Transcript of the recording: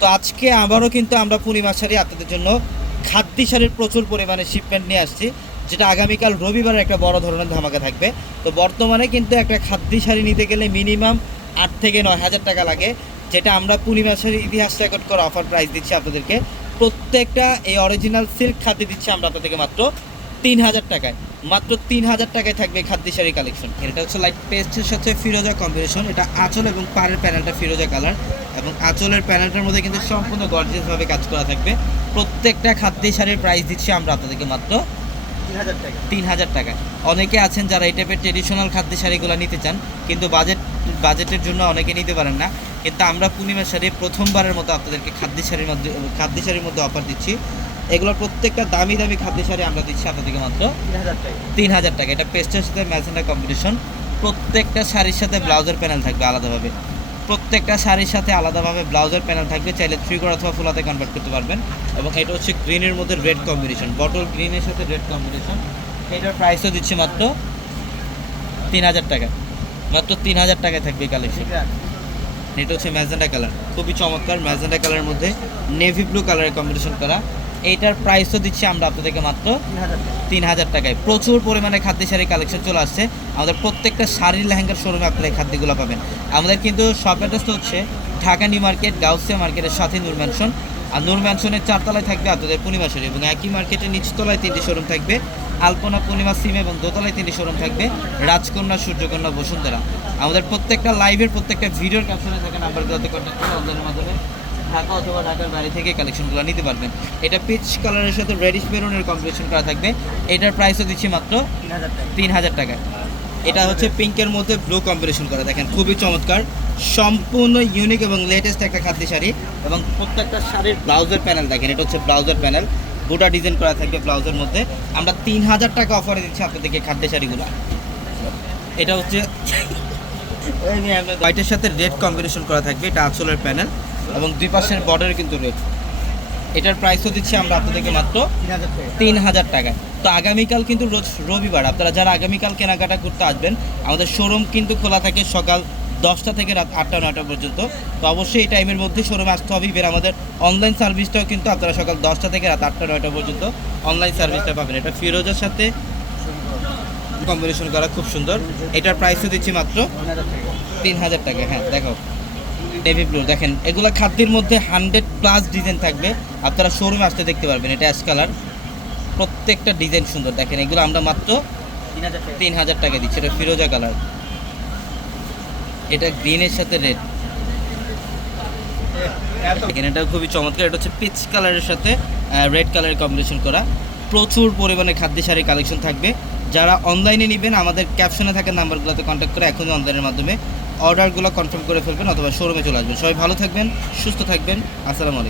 তো আজকে আবারও কিন্তু আমরা পূর্ণিমা শাড়ি আপনাদের জন্য খাদ্যি শাড়ির প্রচুর পরিমাণে শিপমেন্ট নিয়ে আসছি, যেটা আগামীকাল রবিবারে একটা বড় ধরনের ধামাকা থাকবে। তো বর্তমানে কিন্তু একটা খাদ্যি শাড়ি নিতে গেলে মিনিমাম আট থেকে নয় হাজার টাকা লাগে, যেটা আমরা পূর্ণিমা শাড়ির ইতিহাস রেকর্ড করে অফার প্রাইস দিচ্ছি আপনাদেরকে। প্রত্যেকটা এই অরিজিনাল সিল্ক খাদ্য দিচ্ছি আমরা আপনাদেরকে মাত্র তিন হাজার টাকায়। মাত্র তিন হাজার টাকায় থাকবে খাদ্য শাড়ি কালেকশন এটা হচ্ছে লাইট পেস্টের সাথে ফিরোজা কম্বিনেশন এটা আঁচল এবং পাড়ের প্যানেলটা ফিরোজা কালার এবং আঁচলের প্যানেলটার মধ্যে কিন্তু সম্পূর্ণ গর্জিয়াসভাবে কাজ করা থাকবে। প্রত্যেকটা খাদ্য শাড়ির প্রাইস দিচ্ছি আমরা আপনাদেরকে মাত্র তিন হাজার টাকা। তিন হাজার টাকা। অনেকে আছেন যারা এই টাইপের ট্রেডিশনাল খাদ্য শাড়িগুলো নিতে চান কিন্তু বাজেট বাজেটের জন্য অনেকে নিতে পারেন না। কিন্তু আমরা পূর্ণিমা শাড়ি প্রথমবারের মতো আপনাদেরকে খাদ্য শাড়ির মধ্যে খাদ্য শাড়ির মধ্যে অফার দিচ্ছি। এগুলোর প্রত্যেকটা দামি দামি খাদ্য শাড়ি আমরা দিচ্ছি আপনাদেরকে মাত্র তিন হাজার টাকা। এটা পেস্টের সাথে ম্যাজেন্ডা কম্বিনেশন প্রত্যেকটা শাড়ির সাথে ব্লাউজের প্যানেল থাকবে আলাদাভাবে। প্রত্যেকটা শাড়ির সাথে আলাদাভাবে ব্লাউজের প্যানেল থাকবে। চাইলে থ্রি কোর অথবা ফুলাতে কনভার্ট করতে পারবেন। এবং এটা হচ্ছে গ্রিনের মধ্যে রেড কম্বিনেশন বটল গ্রিনের সাথে রেড কম্বিনেশন এটার প্রাইসও দিচ্ছি মাত্র তিন হাজার টাকা। মাত্র তিন হাজার টাকায় থাকবে কালেকশন এটা হচ্ছে ম্যাজেন্ডা কালার খুবই চমৎকার। ম্যাজেন্ডা কালারের মধ্যে নেভি ব্লু কালারের কম্বিনেশন করা। এইটার প্রাইসও দিচ্ছি আমরা আপনাদেরকে মাত্র তিন হাজার টাকায়। প্রচুর পরিমাণে খাদ্য শাড়ি কালেকশন চলে আসছে। আমাদের প্রত্যেকটা শাড়ির লেহেঙ্গার শোরুমে আপনারা এই খাদ্যগুলো পাবেন। আমাদের কিন্তু শপ অ্যাড্রেসটা হচ্ছে ঢাকা নিউ মার্কেট, গাউসিয়া মার্কেটের সাথে নূর ম্যানশন আর নূর ম্যানশনের চারতলায় থাকবে আপনাদের পূর্ণিমা শাড়ি এবং একই মার্কেটের নিচতলায় তিনটি শোরুম থাকবে। আলপনা, পূর্ণিমা, সিম এবং দোতলায় তিনটি শোরুম থাকবে। রাজকন্যা, সূর্যকন্যা, বসুন্ধরা। আমাদের প্রত্যেকটা লাইভের প্রত্যেকটা ভিডিওর ক্যাপশনে থাকা নাম্বারগুলোতে কন্ট্যাক্ট করে অনলাইনের মাধ্যমে ঢাকা অথবা ঢাকার বাড়ি থেকে কালেকশনগুলো নিতে পারবেন। এটা পিচ কালারের সাথে রেডিশ মেরুনের কম্বিনেশন করা থাকবে। এটার প্রাইসও দিচ্ছি মাত্র তিন হাজার টাকা। তিন হাজার টাকা এটা হচ্ছে পিঙ্কের মধ্যে ব্লু কম্বিনেশন করা। দেখেন খুবই চমৎকার। সম্পূর্ণ ইউনিক এবং লেটেস্ট একটা খাদ্য শাড়ি এবং প্রত্যেকটা শাড়ির ব্লাউজের প্যানেল দেখেন এটা হচ্ছে ব্লাউজের প্যানেল গোটা ডিজাইন করা থাকবে ব্লাউজের মধ্যে। আমরা তিন হাজার টাকা অফারে দিচ্ছি আপনাদেরকে খাদ্য শাড়িগুলো। এটা হচ্ছে হোয়াইটের সাথে রেড কম্বিনেশন করা থাকবে। এটা আঁচলের প্যানেল এবং দুই পাশের বর্ডার কিন্তু রেড এটার প্রাইসও দিচ্ছি আমরা আপনাদেরকে মাত্র তিন হাজার টাকা তো আগামীকাল কিন্তু রোজ রবিবার আপনারা যারা আগামীকাল কেনাকাটা করতে আসবেন, আমাদের শোরুম কিন্তু খোলা থাকে সকাল দশটা থেকে রাত আটটা, নয়টা পর্যন্ত। তো অবশ্যই এই টাইমের মধ্যে শোরুমে আসতে হবে। এবার আমাদের অনলাইন সার্ভিসটাও কিন্তু আপনারা সকাল দশটা থেকে রাত আটটা, নয়টা পর্যন্ত অনলাইন সার্ভিসটা পাবেন। এটা ফিরোজের সাথে কম্বিনেশন করা খুব সুন্দর। এটার প্রাইসও দিচ্ছি মাত্র তিন হাজার টাকা হ্যাঁ দেখো। নেভি ব্লু দেখেন, এগুলো খাদ্যের মধ্যে হান্ড্রেড প্লাস ডিজাইন থাকবে। আপনারা শোরুমে আসতে দেখতে পারবেন, এটা অ্যাশ কালার প্রত্যেকটা ডিজাইন সুন্দর, দেখেন, এগুলো আমরা মাত্র তিন হাজার টাকা দিচ্ছি, এটা ফিরোজা কালার এটা গ্রিনের সাথে রেড দেখেন এটা খুবই চমৎকার, এটা হচ্ছে পিচ কালারের সাথে রেড কালারের কম্বিনেশন করা। প্রচুর পরিমাণে খাদ্য শাড়ি কালেকশন থাকবে। যারা অনলাইনে নেবেন, আমাদের ক্যাপশনে থাকা নাম্বারগুলোতে কন্ট্যাক্ট করে এখনই অনলাইনের মাধ্যমে অর্ডারগুলো কনফার্ম করে ফেলবেন অথবা শোরুমে চলে আসবেন। সবাই ভালো থাকবেন সুস্থ থাকবেন। আসসালামু